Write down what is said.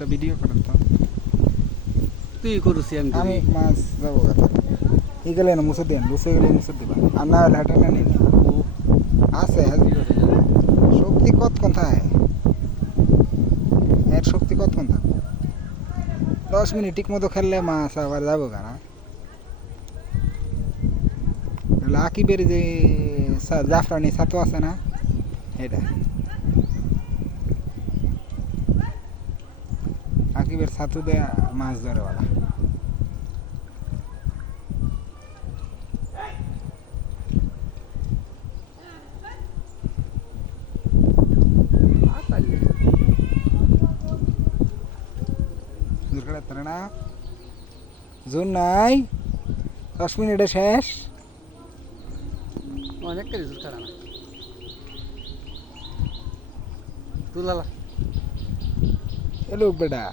মাছটা ভিডিও করো তো। তুই করুছি আমি আমি মাছ যাবো কথা এই গেলে না মুছে দেন লুচে গেলে মুছে দিবা আর না হলে হাঁটা না নিন আছে শক্তি কতক্ষণ থাকে এর শক্তি কতক্ষণ থাকে 10 মিনিট ঠিক মতো খেললে মাছ আবার যাবো কেনা আকিবের যে জাফরানি ছাতু আছে না এটা আকিবের ছাতু দেয়া মাছ ধরে বলা না জোর নাই 10 মিনিটে শেষ অনেক কিছু খারাপ না তুলালা এলো বেটা